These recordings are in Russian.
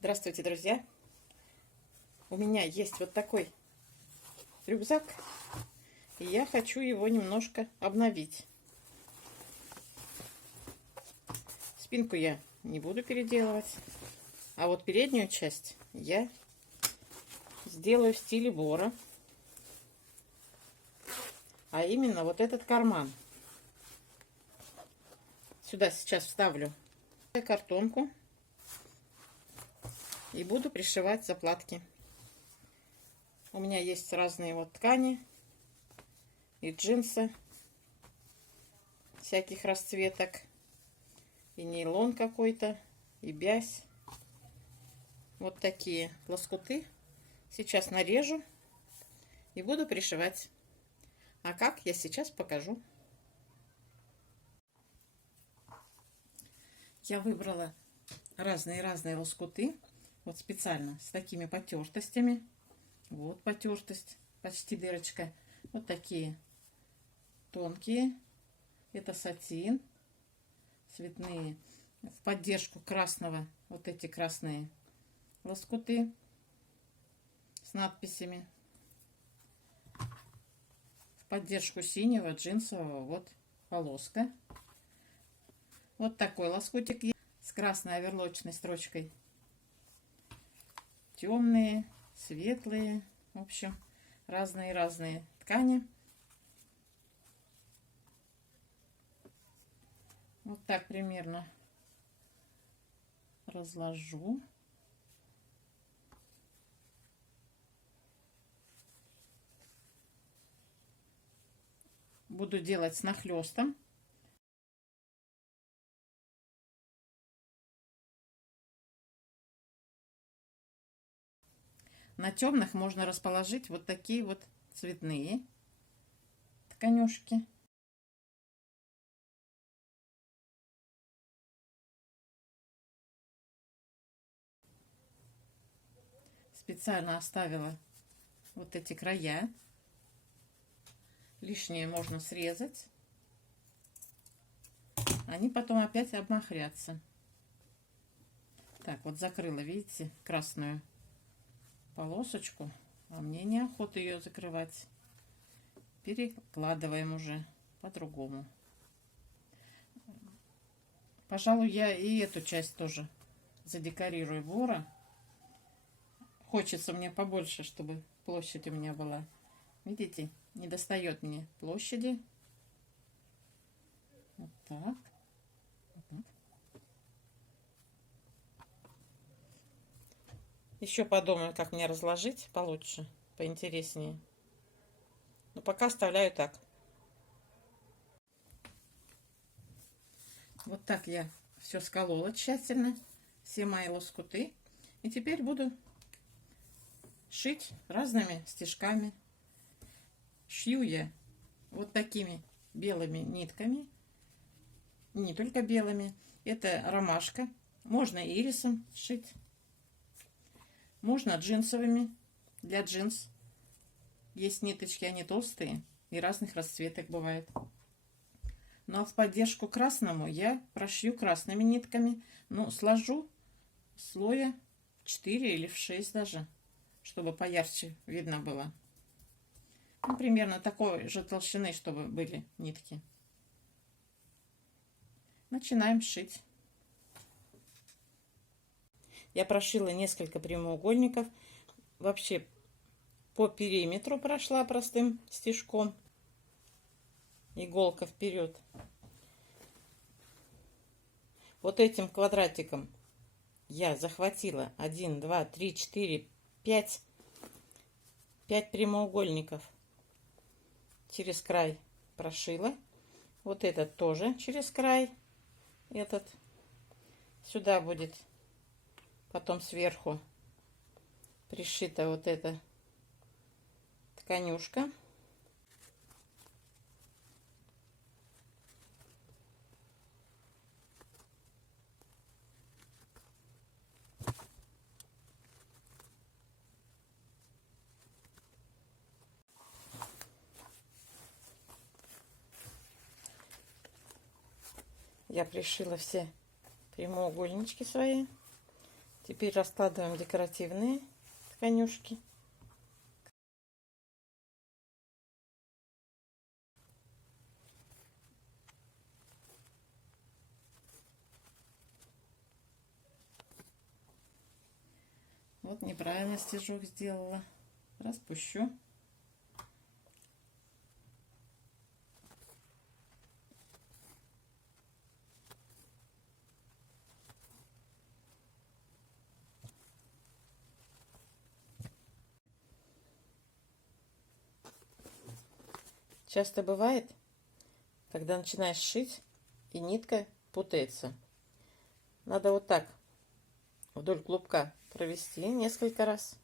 Здравствуйте, друзья! У меня есть вот такой рюкзак, и я хочу его немножко обновить. Спинку я не буду переделывать, а вот переднюю часть я сделаю в стиле Бора. А именно вот этот карман. Сюда сейчас вставлю картонку и буду пришивать заплатки. У меня есть разные вот ткани и джинсы всяких расцветок, и нейлон какой-то, и бязь. Вот такие лоскуты сейчас нарежу и буду пришивать. А как, я сейчас покажу. Я выбрала разные лоскуты. Вот специально с такими потертостями. Вот потертость, почти дырочка. Вот такие тонкие. Это сатин. Цветные. В поддержку красного. Вот эти красные лоскуты с надписями. В поддержку синего джинсового вот полоска. Вот такой лоскутик с красной оверлочной строчкой. Темные, светлые, в общем, разные ткани. Вот так примерно разложу. Буду делать с нахлестом. На темных можно расположить вот такие вот цветные тканюшки. Специально оставила вот эти края. Лишнее можно срезать. Они потом опять обмахрятся. Так, вот закрыла, видите, красную полосочку, а мне неохота ее закрывать. Перекладываем уже по-другому. Пожалуй, я и эту часть тоже задекорирую Бора. Хочется мне побольше, чтобы площадь у меня была. Видите, не достает мне площади. Вот так. Еще подумаю, как мне разложить получше, поинтереснее. Но пока оставляю так. Вот так я все сколола тщательно, все мои лоскуты. И теперь буду шить разными стежками. Шью я вот такими белыми нитками. Не только белыми. Это ромашка. Можно ирисом шить. Можно джинсовыми. Для джинс есть ниточки, они толстые и разных расцветок бывает. Ну а в поддержку красному я прошью красными нитками. Ну, сложу слоя 4 или в 6 даже, чтобы поярче видно было. Ну, примерно такой же толщины, чтобы были нитки. Начинаем шить. Я прошила несколько прямоугольников. Вообще по периметру прошла простым стежком. Иголка вперед. Вот этим квадратиком я захватила 1, 2, 3, 4, 5 прямоугольников. Через край прошила. Вот этот тоже через край. Этот сюда будет потом сверху пришита вот эта тканюшка. Я пришила все прямоугольнички свои. Теперь раскладываем декоративные тканюшки. Вот неправильно стежок сделала. Распущу. Часто бывает, когда начинаешь шить, и нитка путается. Надо вот так вдоль клубка провести несколько раз.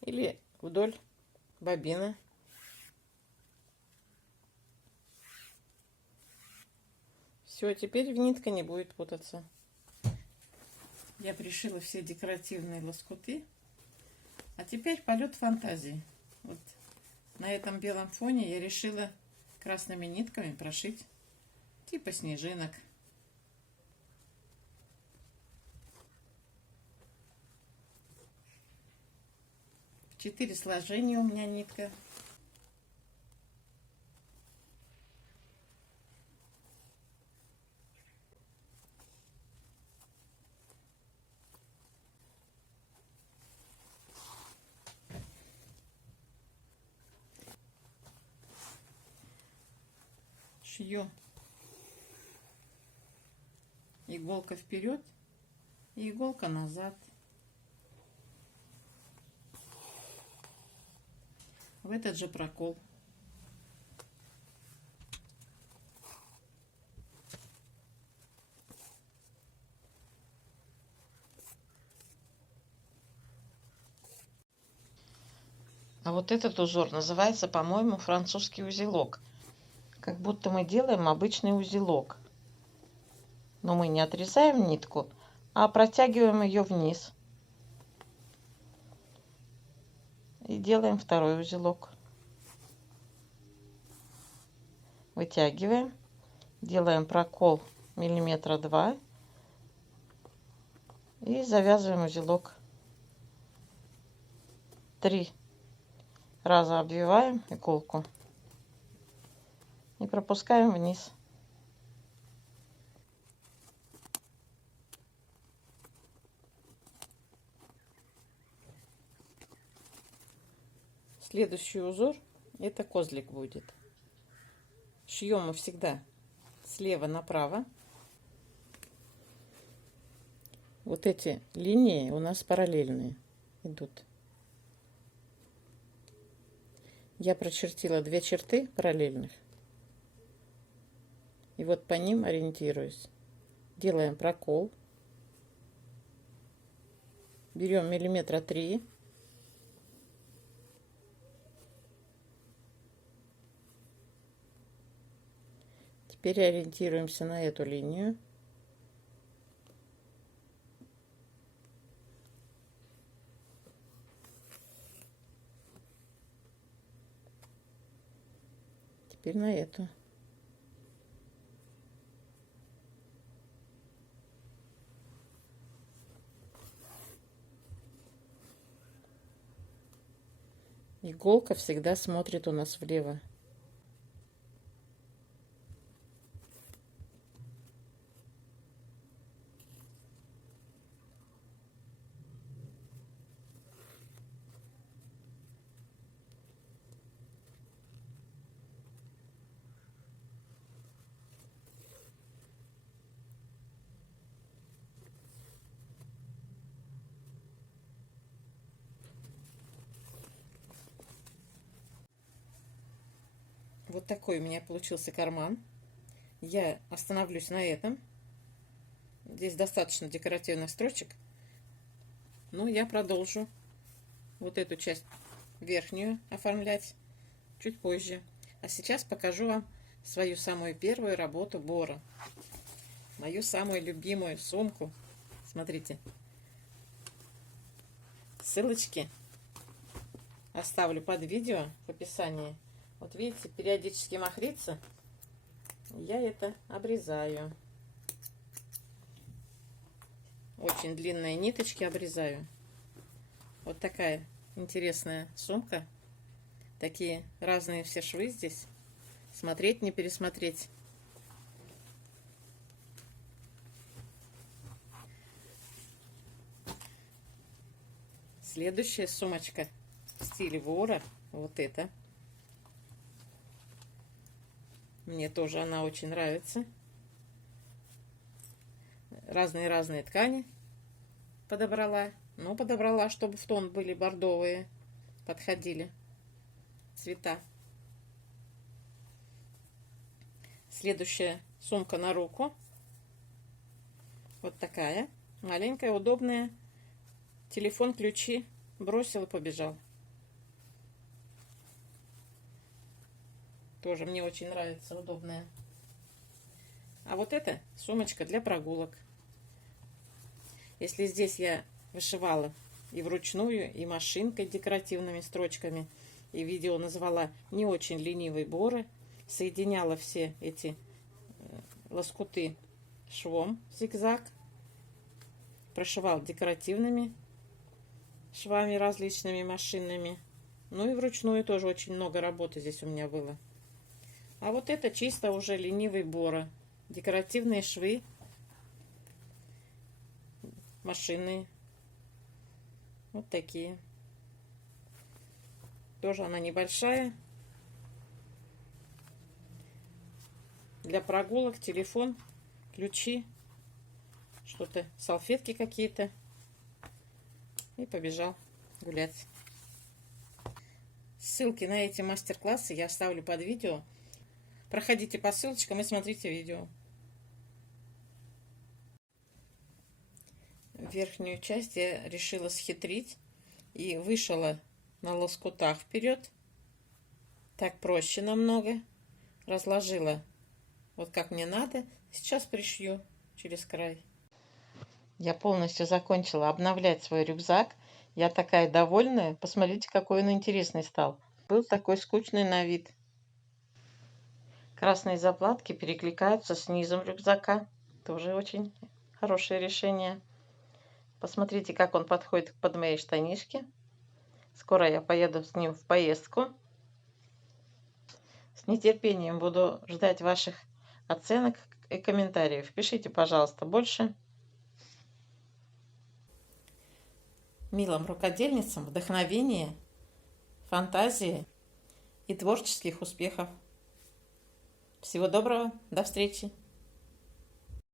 Или вдоль бобины. Все, теперь нитка не будет путаться. Я пришила все декоративные лоскуты. А теперь полет фантазии. Вот на этом белом фоне я решила красными нитками прошить типа снежинок. 4 сложения у меня нитка. Шью иголка вперед и иголка назад. В этот же прокол. А вот этот узор называется, по-моему, французский узелок. Как будто мы делаем обычный узелок. Но мы не отрезаем нитку, а протягиваем ее вниз. И делаем второй узелок. Вытягиваем. Делаем прокол миллиметра 2. И завязываем узелок. 3 раза обвиваем иголку. И пропускаем вниз. Следующий узор это козлик будет. Шьем мы всегда слева направо. Вот эти линии у нас параллельные идут. Я прочертила 2 черты параллельных. И вот по ним ориентируюсь. Делаем прокол. Берем миллиметра 3. Теперь ориентируемся на эту линию. Теперь на эту. Иголка всегда смотрит у нас влево. Вот такой у меня получился карман. Я остановлюсь на этом. Здесь достаточно декоративных строчек. Но я продолжу вот эту часть верхнюю оформлять чуть позже. А сейчас покажу вам свою самую первую работу Бора. Мою самую любимую сумку. Смотрите. Ссылочки оставлю под видео в описании. Вот видите, периодически махрится. Я это обрезаю. очень длинные ниточки обрезаю. Вот такая интересная сумка. Такие разные все швы здесь. Смотреть, не пересмотреть. Следующая сумочка в стиле вора. Вот эта. Мне тоже она очень нравится. Разные-разные ткани подобрала. Но подобрала, чтобы в тон были бордовые. Подходили цвета. Следующая сумка на руку. Вот такая. Маленькая, удобная. Телефон, ключи. Бросил и побежал. Тоже мне очень нравится, удобная. А вот эта сумочка для прогулок. Если здесь я вышивала и вручную, и машинкой декоративными строчками, и видео назвала «Не очень ленивый Бора», соединяла все эти лоскуты швом зигзаг, прошивал декоративными швами различными машинными, ну и вручную тоже очень много работы здесь у меня было. А вот это чисто уже ленивый Бора, декоративные швы машинные, вот такие. Тоже она небольшая. Для прогулок телефон, ключи, что-то, салфетки какие-то. И побежал гулять. Ссылки на эти мастер-классы я оставлю под видео. Проходите по ссылочкам и смотрите видео. Верхнюю часть я решила схитрить и вышила на лоскутах вперед. Так проще намного. Разложила вот как мне надо. Сейчас пришью через край. Я полностью закончила обновлять свой рюкзак. Я такая довольная. Посмотрите, какой он интересный стал. Был такой скучный на вид. Красные заплатки перекликаются с низом рюкзака. Тоже очень хорошее решение. Посмотрите, как он подходит под мои штанишки. Скоро я поеду с ним в поездку. С нетерпением буду ждать ваших оценок и комментариев. Пишите, пожалуйста, больше. Милым рукодельницам вдохновения, фантазии и творческих успехов. Всего доброго, до встречи!